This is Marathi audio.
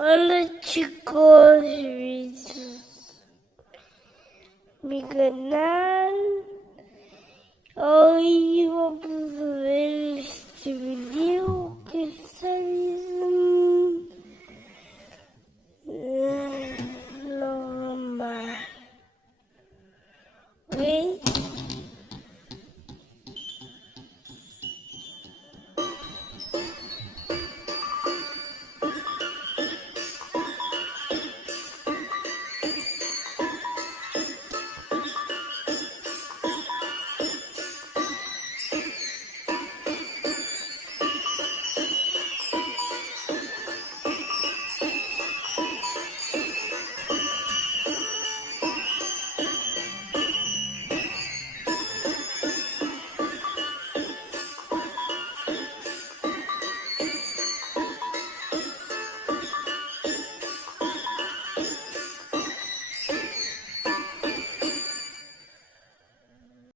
Hola chicos, mi canal. Hoy vamos a ver este video que está bien